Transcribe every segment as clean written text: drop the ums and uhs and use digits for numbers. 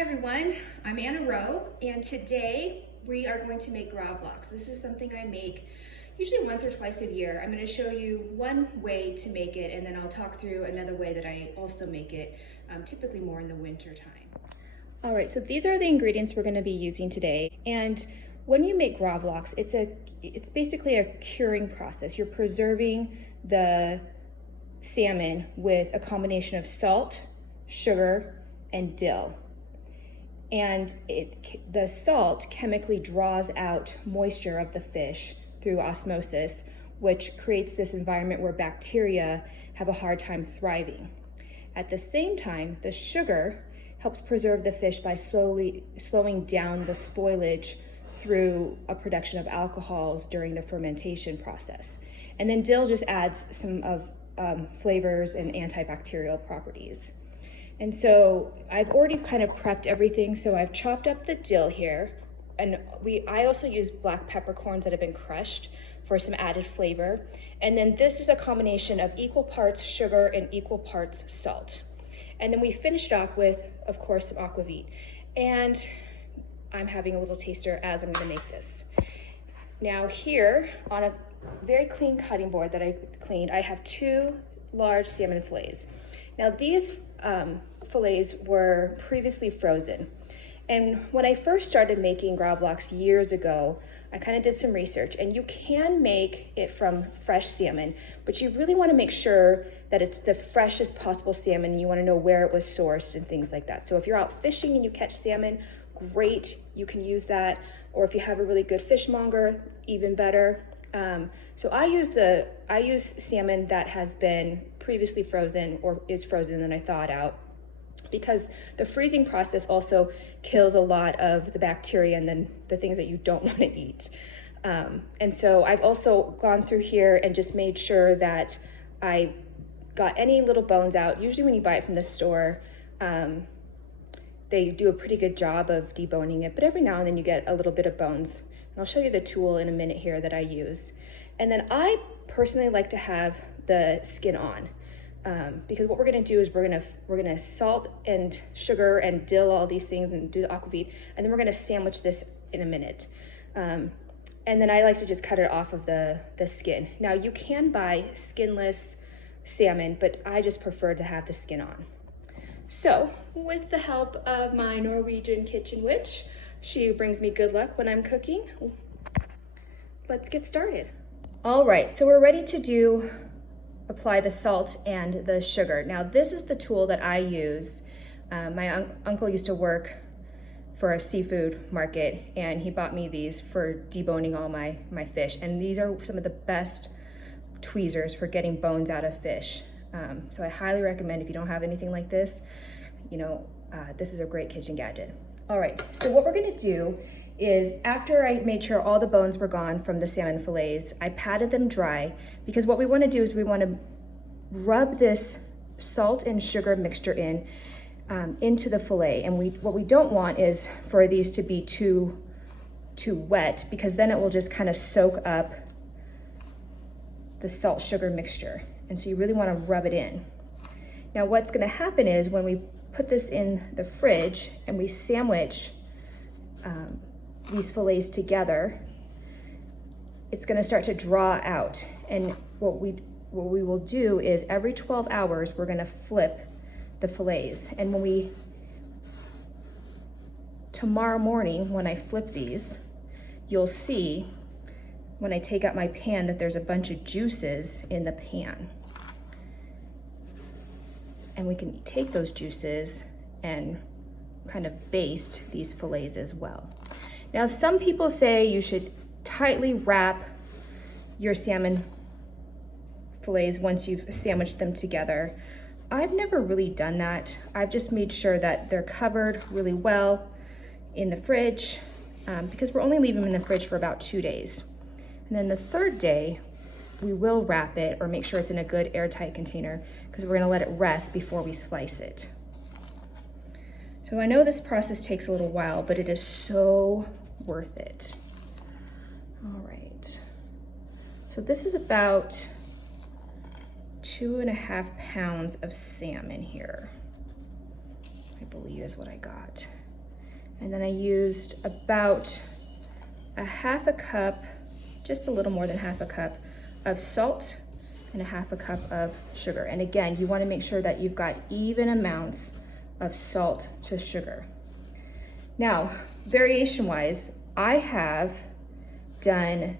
Hi everyone, I'm Anna Rowe, and today we are going to make Gravlax. This is something I make usually once or twice a year. I'm going to show you one way to make it, and then I'll talk through another way that I also make it, typically more in the winter time. All right, so these are the ingredients we're going to be using today. And when you make Gravlax, it's basically a curing process. You're preserving the salmon with a combination of salt, sugar, and dill. And the salt chemically draws out moisture of the fish through osmosis, which creates this environment where bacteria have a hard time thriving. At the same time, the sugar helps preserve the fish by slowing down the spoilage through a production of alcohols during the fermentation process. And then dill just adds some of flavors and antibacterial properties. And so I've already kind of prepped everything. So I've chopped up the dill here, and I also use black peppercorns that have been crushed for some added flavor. And then this is a combination of equal parts sugar and equal parts salt. And then we finished it off with, of course, some aquavit. And I'm having a little taster as I'm gonna make this. Now here, on a very clean cutting board that I cleaned, I have 2 large salmon fillets. Now these fillets were previously frozen. And when I first started making Gravlax years ago, I kind of did some research, and you can make it from fresh salmon, but you really want to make sure that it's the freshest possible salmon, and you want to know where it was sourced and things like that. So if you're out fishing and you catch salmon, great, you can use that. Or if you have a really good fishmonger, even better. So I use salmon that has been previously frozen or is frozen and then I thaw it out, because the freezing process also kills a lot of the bacteria and then the things that you don't want to eat. And so I've also gone through here and just made sure that I got any little bones out. Usually when you buy it from the store, they do a pretty good job of deboning it, but every now and then you get a little bit of bones. And I'll show you the tool in a minute here that I use. And then I personally like to have the skin on, because what we're gonna do is we're gonna salt and sugar and dill all these things and do the aquavit, and then we're gonna sandwich this in a minute. And then I like to just cut it off of the skin. Now you can buy skinless salmon, but I just prefer to have the skin on. So with the help of my Norwegian kitchen witch, she brings me good luck when I'm cooking. Let's get started. All right, so we're ready to apply the salt and the sugar. Now this is the tool that I use. My uncle used to work for a seafood market, and he bought me these for deboning all my fish. And these are some of the best tweezers for getting bones out of fish. So I highly recommend, if you don't have anything like this, this is a great kitchen gadget. All right, so what we're gonna do is, after I made sure all the bones were gone from the salmon fillets, I patted them dry, because what we wanna do is we wanna rub this salt and sugar mixture into the fillet. And what we don't want is for these to be too wet, because then it will just kind of soak up the salt sugar mixture. And so you really wanna rub it in. Now what's gonna happen is, when we put this in the fridge and we sandwich these fillets together, it's gonna start to draw out. And what we will do is, every 12 hours, we're gonna flip the fillets. And tomorrow morning, when I flip these, you'll see when I take out my pan that there's a bunch of juices in the pan. And we can take those juices and kind of baste these fillets as well. Now, some people say you should tightly wrap your salmon fillets once you've sandwiched them together. I've never really done that. I've just made sure that they're covered really well in the fridge, because we're only leaving them in the fridge for about 2 days. And then the 3rd day, we will wrap it, or make sure it's in a good airtight container, because we're gonna let it rest before we slice it. So I know this process takes a little while, but it is so worth it. All right, so this is about 2.5 pounds of salmon here, I believe is what I got. And then I used about a half a cup, just a little more than half a cup of salt and a half a cup of sugar. And again, you want to make sure that you've got even amounts of salt to sugar. Now, variation-wise, I have done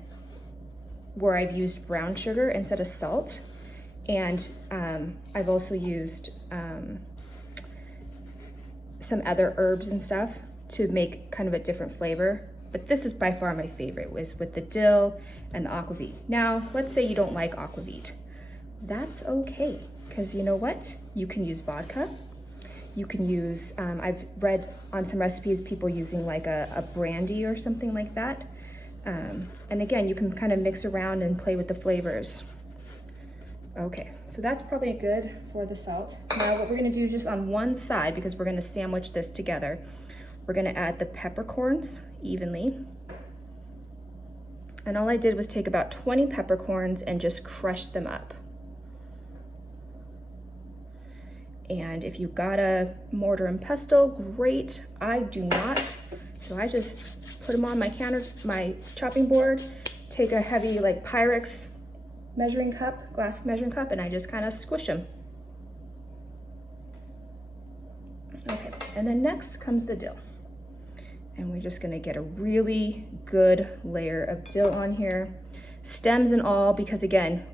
where I've used brown sugar instead of salt, and I've also used some other herbs and stuff to make kind of a different flavor. But this is by far my favorite, was with the dill and the aquavit. Now, let's say you don't like aquavit. That's okay, because you know what? You can use vodka. You can use, I've read on some recipes, people using like a brandy or something like that. And again, you can kind of mix around and play with the flavors. Okay, so that's probably good for the salt. Now what we're gonna do just on one side, because we're gonna sandwich this together, we're gonna add the peppercorns evenly. And all I did was take about 20 peppercorns and just crush them up. And if you've got a mortar and pestle, great. I do not. So I just put them on my chopping board, take a heavy like Pyrex measuring cup, glass measuring cup, and I just kind of squish them. Okay, and then next comes the dill. And we're just gonna get a really good layer of dill on here, stems and all, because again,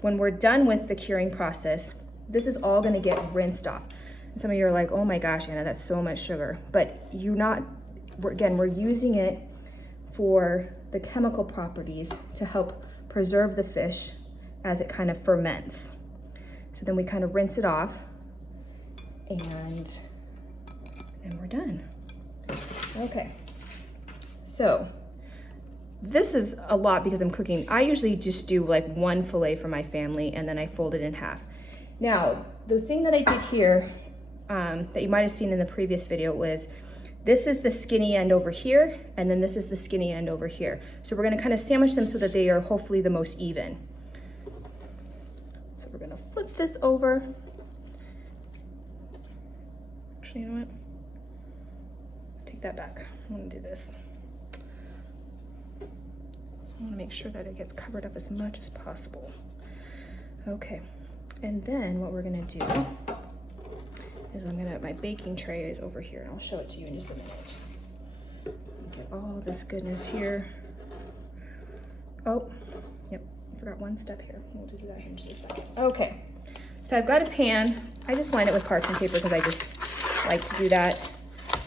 when we're done with the curing process, this is all gonna get rinsed off. And some of you are like, oh my gosh, Anna, that's so much sugar. But we're using it for the chemical properties to help preserve the fish as it kind of ferments. So then we kind of rinse it off, and then we're done. Okay, so this is a lot because I'm cooking. I usually just do like one fillet for my family, and then I fold it in half. Now, the thing that I did here that you might have seen in the previous video was, this is the skinny end over here, and then this is the skinny end over here. So we're gonna kind of sandwich them so that they are hopefully the most even. So we're gonna flip this over. Actually, you know what? Take that back. I'm gonna do this. So I wanna make sure that it gets covered up as much as possible. Okay, and then what we're gonna do is my baking tray is over here, and I'll show it to you in just a minute. Get all this goodness here. Oh, yep, I forgot one step here. We'll do that here in just a second. Okay, so I've got a pan. I just line it with parchment paper because I just like to do that.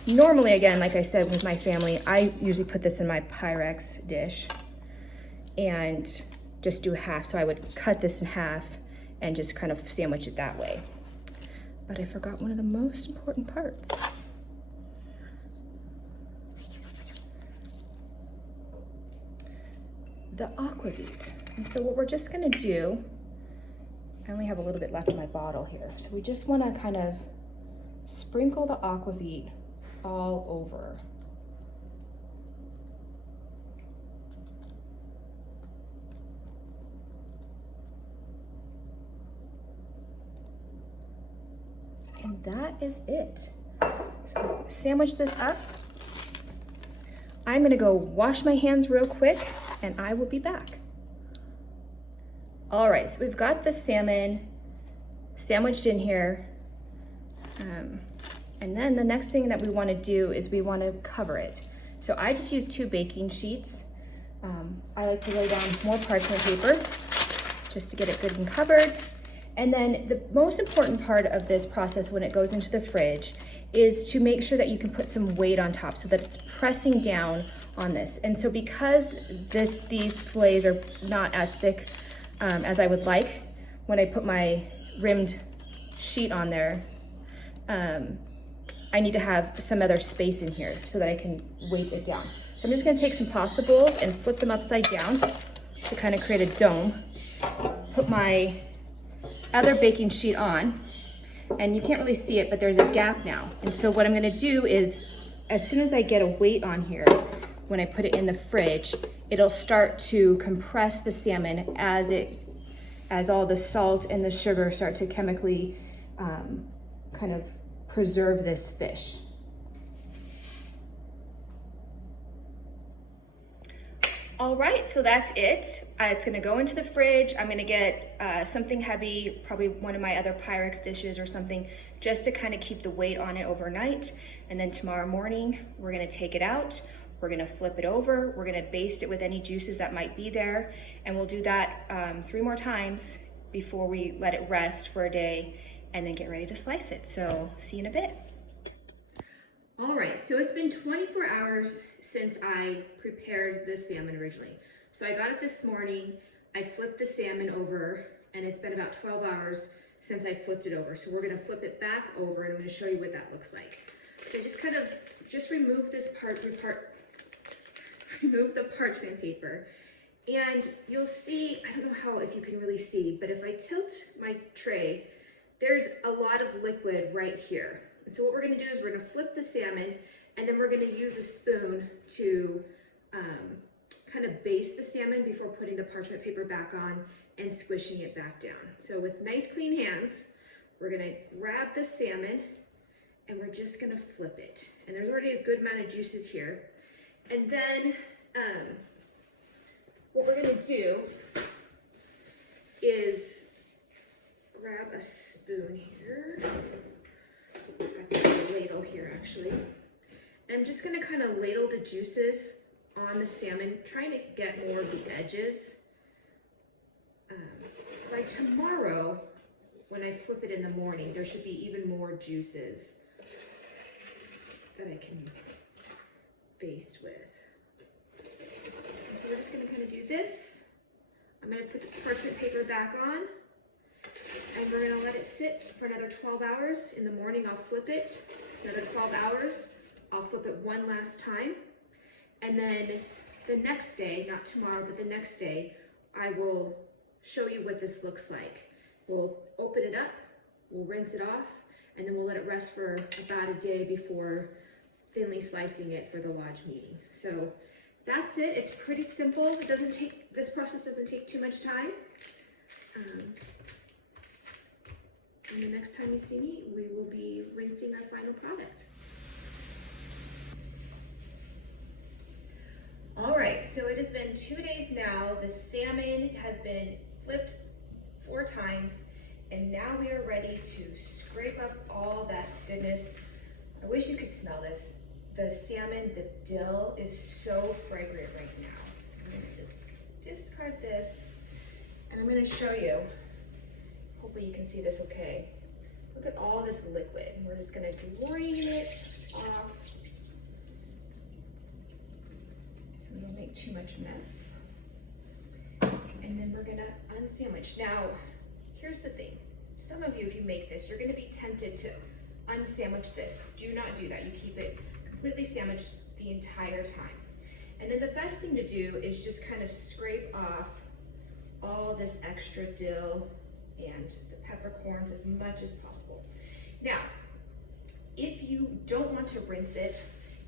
Normally, again, like I said, with my family, I usually put this in my Pyrex dish and just do half. So I would cut this in half and just kind of sandwich it that way. But I forgot one of the most important parts. The aquavit. And so what we're just gonna do, I only have a little bit left in my bottle here. So we just wanna kind of sprinkle the aquavit all over. And that is it. So sandwich this up. I'm gonna go wash my hands real quick, and I will be back. All right, so we've got the salmon sandwiched in here. And then the next thing that we wanna do is we wanna cover it. So I just use 2 baking sheets. I like to lay down more parchment paper just to get it good and covered. And then the most important part of this process when it goes into the fridge is to make sure that you can put some weight on top so that it's pressing down on this. And so because these fillets are not as thick as I would like, when I put my rimmed sheet on there, I need to have some other space in here so that I can weight it down. So I'm just gonna take some pasta bowls and flip them upside down to kind of create a dome. Put my other baking sheet on, and you can't really see it, but there's a gap now. And so what I'm gonna do is, as soon as I get a weight on here, when I put it in the fridge, it'll start to compress the salmon as all the salt and the sugar start to chemically kind of preserve this fish. All right, so that's it. It's gonna go into the fridge. I'm gonna get something heavy, probably one of my other Pyrex dishes or something, just to kind of keep the weight on it overnight. And then tomorrow morning, we're gonna take it out. We're gonna flip it over. We're gonna baste it with any juices that might be there. And we'll do that 3 more times before we let it rest for a day and then get ready to slice it. So see you in a bit. All right, so it's been 24 hours since I prepared the salmon originally. So I got up this morning, I flipped the salmon over, and it's been about 12 hours since I flipped it over. So we're gonna flip it back over, and I'm gonna show you what that looks like. So just kind of, remove this remove the parchment paper. And you'll see, I don't know if you can really see, but if I tilt my tray, there's a lot of liquid right here. So what we're gonna do is we're gonna flip the salmon, and then we're gonna use a spoon to kind of baste the salmon before putting the parchment paper back on and squishing it back down. So with nice clean hands, we're gonna grab the salmon and we're just gonna flip it. And there's already a good amount of juices here. And then what we're gonna do is grab a spoon here. I've got this ladle here actually. And I'm just gonna kind of ladle the juices on the salmon, trying to get more of the edges. By tomorrow, when I flip it in the morning, there should be even more juices that I can baste with. And so we're just gonna kind of do this. I'm gonna put the parchment paper back on, and we're gonna let it sit for another 12 hours. In the morning, I'll flip it. Another 12 hours, I'll flip it one last time. And then the next day, not tomorrow, but the next day, I will show you what this looks like. We'll open it up, we'll rinse it off, and then we'll let it rest for about a day before thinly slicing it for the lodge meeting. So that's it. It's pretty simple. It doesn't take, this process doesn't take too much time. And the next time you see me, we will be rinsing our final product. All right, so it has been 2 days now. The salmon has been flipped 4 times, and now we are ready to scrape up all that goodness. I wish you could smell this. The salmon, the dill is so fragrant right now. So I'm gonna just discard this, and I'm gonna show you. Hopefully you can see this okay. Look at all this liquid. We're just gonna drain it off so we don't make too much mess. And then we're gonna unsandwich. Now, here's the thing. Some of you, if you make this, you're gonna be tempted to unsandwich this. Do not do that. You keep it completely sandwiched the entire time. And then the best thing to do is just kind of scrape off all this extra dill and the peppercorns as much as possible. Now, if you don't want to rinse it,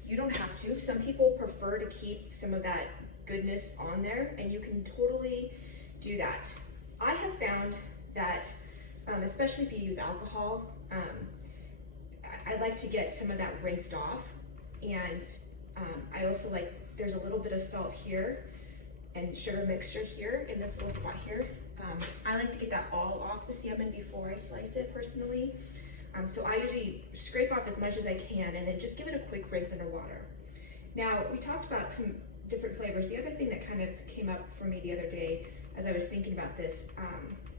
you don't have to. Some people prefer to keep some of that goodness on there, and you can totally do that. I have found that, especially if you use alcohol, I like to get some of that rinsed off. And I also like, there's a little bit of salt here and sugar mixture here in this little spot here. I like to get that all off the salmon before I slice it personally. So I usually scrape off as much as I can and then just give it a quick rinse under water. Now, we talked about some different flavors. The other thing that kind of came up for me the other day as I was thinking about this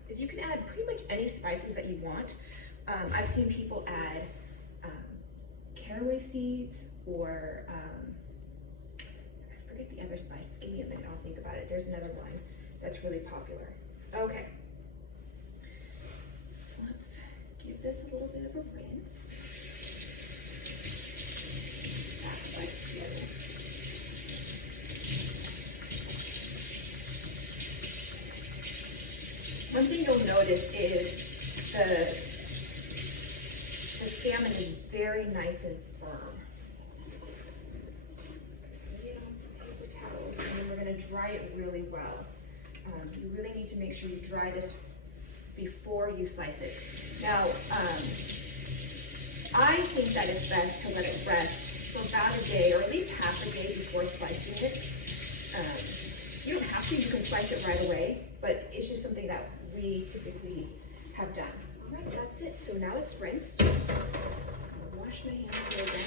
is you can add pretty much any spices that you want. I've seen people add caraway seeds or I forget the other spice. Give me a minute, I'll think about it. There's another one that's really popular. Okay, let's give this a little bit of a rinse. That's like 2. One thing you'll notice is the salmon is very nice and firm. Lay it on some paper towels, and then we're going to dry it really well. You really need to make sure you dry this before you slice it. Now, I think that it's best to let it rest for about a day, or at least half a day before slicing it. Actually, you can slice it right away, but it's just something that we typically have done. All right, that's it. So now it's rinsed. I'm gonna wash my hands here again.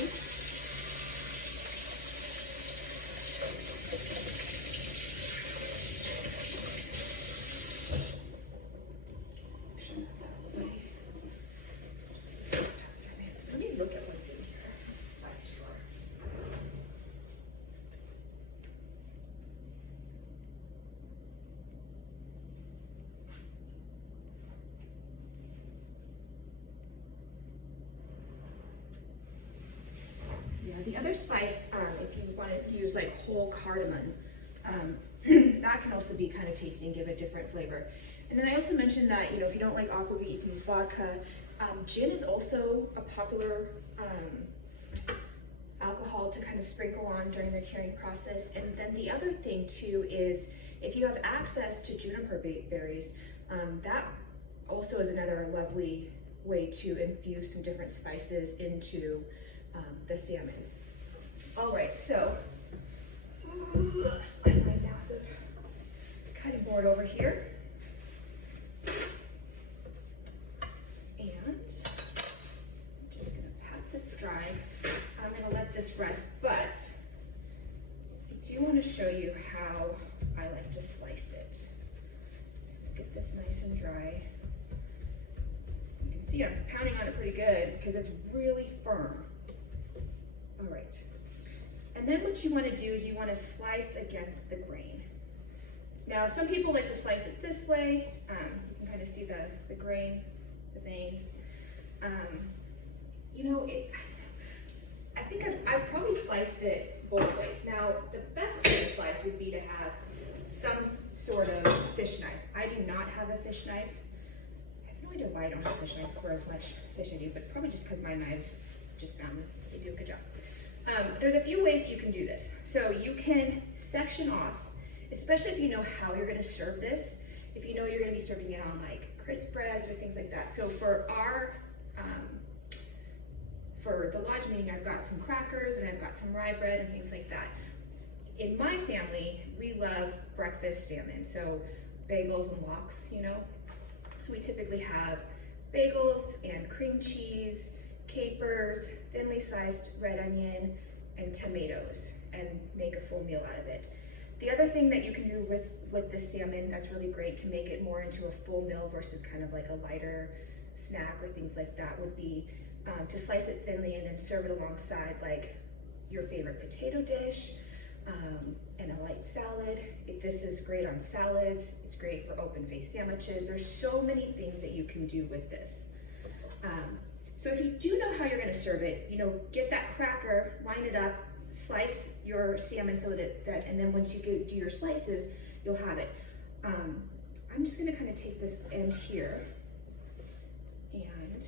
Actually, that's out of the way. Let me look at one thing here. Slice drawer. Yeah, the other spice, if you want to use like whole cardamom, that can also be kind of tasty and give a different flavor. And then I also mentioned that, you know, if you don't like aquavit, you can use vodka. Gin is also a popular alcohol to kind of sprinkle on during the curing process. And then the other thing too is if you have access to juniper berries, that also is another lovely way to infuse some different spices into the salmon. All right, so slide my massive cutting board over here. And I'm just gonna pat this dry. I'm gonna let this rest, but I do wanna show you how I like to slice it. So get this nice and dry. You can see I'm pounding on it pretty good because it's really firm. All right. And then what you want to do is you want to slice against the grain. Now, some people like to slice it this way. You can kind of see the grain, the veins. You know, I think I've probably sliced it both ways. Now, the best way to slice would be to have some sort of fish knife. I do not have a fish knife. I have no idea why I don't have a fish knife for as much fish I do, but probably just because my knives just found they do a good job. There's a few ways that you can do this. So you can section off, especially if you know how you're gonna serve this, if you know you're gonna be serving it on like crisp breads or things like that. So for the lodge meeting, I've got some crackers and I've got some rye bread and things like that. In my family, we love breakfast salmon, so bagels and lox, you know? So we typically have bagels and cream cheese, capers, thinly sliced red onion, and tomatoes, and make a full meal out of it. The other thing that you can do with this salmon that's really great to make it more into a full meal versus kind of like a lighter snack or things like that would be to slice it thinly and then serve it alongside like your favorite potato dish and a light salad. This is great on salads. It's great for open-faced sandwiches. There's so many things that you can do with this. So if you do know how you're gonna serve it, you know, get that cracker, line it up, slice your salmon so that and then once you do your slices, you'll have it. I'm just gonna kind of take this end here, and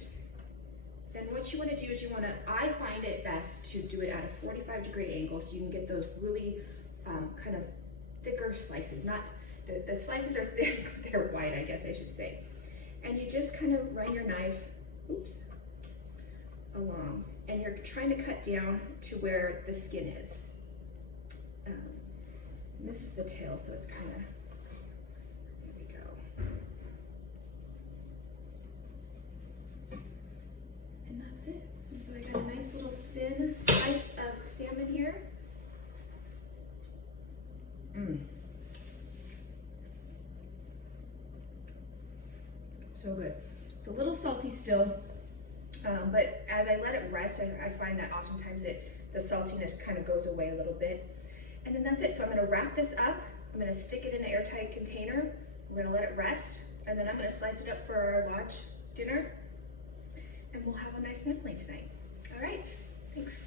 then what you wanna do is I find it best to do it at a 45-degree angle so you can get those really kind of thicker slices. Not, the slices are thin, they're wide, I guess I should say. And you just kind of run your knife, along, and you're trying to cut down to where the skin is. And this is the tail, so it's kind of, there we go. And that's it. And so I got a nice little thin slice of salmon here. So good. It's a little salty still. But as I let it rest, I find that oftentimes the saltiness kind of goes away a little bit. And then that's it. So I'm gonna wrap this up. I'm gonna stick it in an airtight container. We're gonna let it rest. And then I'm gonna slice it up for our lodge dinner. And we'll have a nice sampling tonight. All right, thanks.